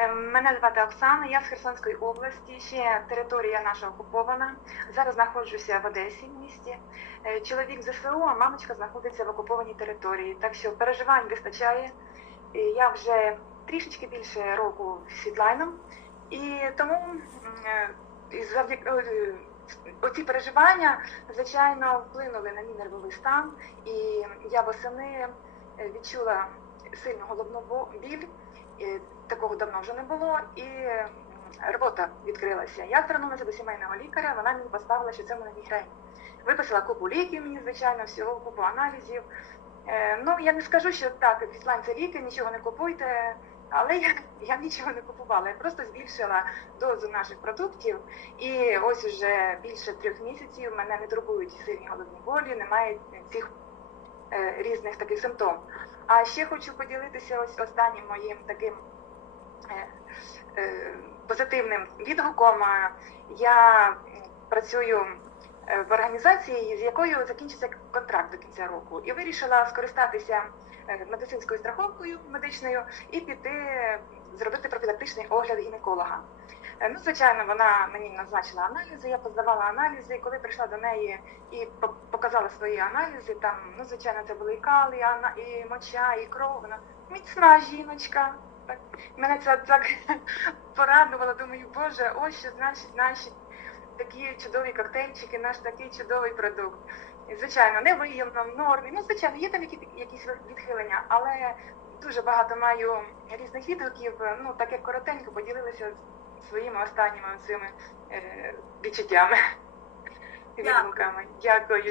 Е, Мене звати Оксана, я з Херсонської області. Ще територія наша окупована. Зараз знаходжуся в Одесі в місті. Е, Чоловік ЗСУ, а мамочка знаходиться в окупованій території. Так що переживань вистачає. Я вже трішечки більше року світлайном. І тому е, е, оці переживання, звичайно, вплинули на мій нервовий стан. І я восени відчула сильну головну біль. І такого давно вже не було, і робота відкрилася. Я звернулася до сімейного лікаря, вона мені поставила, що це мене мігрень. Виписала купу ліків мені, звичайно, всього, купу аналізів. Е, ну, я не скажу, що так, це ліки, нічого не купуйте, але я, я нічого не купувала. Я просто збільшила дозу наших продуктів, і ось уже більше трьох місяців мене не турбують сильні головні болі, немає цих різних таких симптом. А ще хочу поділитися ось останнім моїм таким е, е, позитивним відгуком. Е, Я працюю е, в організації, з якою закінчиться контракт до кінця року, і вирішила скористатися е, медицинською страховкою медичною і піти е, зробити профілактичний огляд гінеколога. Е, Ну, звичайно, вона мені назначила аналізи, я поздавала аналізи, і коли прийшла до неї і показала свої аналізи, там, ну, звичайно, це були і кали, і, моча, і кров. Вона міцна жіночка. Так. Мене це так порадувало, думаю, боже, ось що значить наші такі чудові коктейльчики, наш такий чудовий продукт. Звичайно, не виявно, в нормі. Ну, звичайно, є там які, якісь відхилення, але дуже багато маю різних відгуків. Ну, так як коротенько поділилася своїми останніми цими е, відчуттями, відгуками. Дякую.